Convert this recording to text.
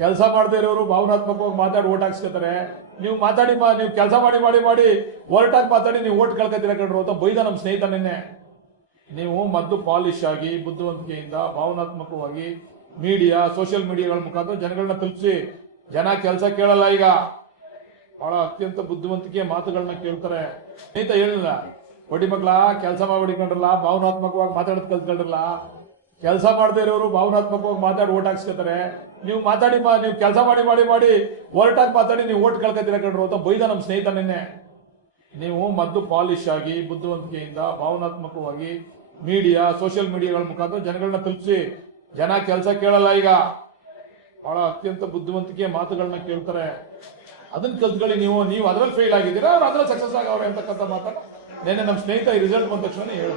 ಕೆಲಸ ಮಾಡದೇ ಇರೋರು ಭಾವನಾತ್ಮಕವಾಗಿ ಮಾತಾಡಿ ಓಟ್ ಹಾಕ್ಸ್ಕೊತಾರೆ. ನೀವು ಮಾತಾಡಿ ನೀವು ಕೆಲಸ ಮಾಡಿ ಮಾಡಿ ಮಾಡಿ ಹೊರಟಾಗಿ ಮಾತಾಡಿ ನೀವು ಓಟ್ ಕಳ್ಕೊತೀರ ಕಣ್ರು ಅಂತ ಬೈದ ನಮ್ಮ ಸ್ನೇಹಿತ ನಿನ್ನೆ. ನೀವು ಮೊದಲು ಪಾಲಿಶ್ ಆಗಿ ಬುದ್ಧಿವಂತಿಕೆಯಿಂದ ಭಾವನಾತ್ಮಕವಾಗಿ ಮೀಡಿಯಾ ಸೋಷಿಯಲ್ ಮೀಡಿಯಾಗಳ ಮುಖಾಂತರ ಜನಗಳನ್ನ ತಲುಪಿಸಿ. ಜನ ಕೆಲಸ ಕೇಳಲ್ಲ ಈಗ, ಬಹಳ ಅತ್ಯಂತ ಬುದ್ಧಿವಂತಿಕೆ ಮಾತುಗಳನ್ನ ಕೇಳ್ತಾರೆ. ಸ್ನೇಹಿತ ಹೇಳಿಲ್ಲ, ಒಡಿ ಮಕ್ಳ ಕೆಲಸ ಮಾಡಿಕೊಂಡ್ರಲ್ಲ, ಭಾವನಾತ್ಮಕವಾಗಿ ಮಾತಾಡೋದು ಕಲ್ತ್ಕೊಂಡ್ರಲ್ಲ. ಕೆಲಸ ಮಾಡದೇ ಇರೋರು ಭಾವನಾತ್ಮಕವಾಗಿ ಮಾತಾಡಿ ಓಟ್ ಹಾಕ್ಸ್ಕೊತಾರೆ. ನೀವು ಮಾತಾಡಿ ನೀವು ಕೆಲಸ ಮಾಡಿ ಮಾಡಿ ಮಾಡಿ ಹೊರಟಾಗಿ ಮಾತಾಡಿ ನೀವು ಓಟ್ ಕಳ್ಕೊತೀರ ಕಣ್ರು ಅಂತ ಬೈದ ನಮ್ಮ ಸ್ನೇಹಿತ ನಿನ್ನೆ. ನೀವು ಮೊದಲು ಪಾಲಿಶ್ ಆಗಿ ಬುದ್ಧಿವಂತಿಕೆಯಿಂದ ಭಾವನಾತ್ಮಕವಾಗಿ ಮೀಡಿಯಾ ಸೋಷಿಯಲ್ ಮೀಡಿಯಾಗಳ ಮುಖಾಂತರ ಜನಗಳನ್ನ ತಲುಪಿಸಿ. ಜನ ಕೆಲಸ ಕೇಳಲ್ಲ ಈಗ, ಬಹಳ ಅತ್ಯಂತ ಬುದ್ಧಿವಂತಿಕೆ ಮಾತುಗಳನ್ನ ಕೇಳ್ತಾರೆ. ಅದನ್ನ ಕಲ್ತ್ಕೊಳ್ಳಿ. ನೀವು ಅದರಲ್ಲಿ ಫೇಲ್ ಆಗಿದ್ದೀರಾ, ಅವ್ರು ಅದ್ರಲ್ಲಿ ಸಕ್ಸಸ್ ಆಗವ್ರೆ ಅಂತಕ್ಕಂಥ ಮಾತನ್ನ ನಿನ್ನೆ ನಮ್ಮ ಸ್ನೇಹಿತ ಈ ರಿಸಲ್ಟ್ ಬಂದ ತಕ್ಷಣ ಹೇಳಿ.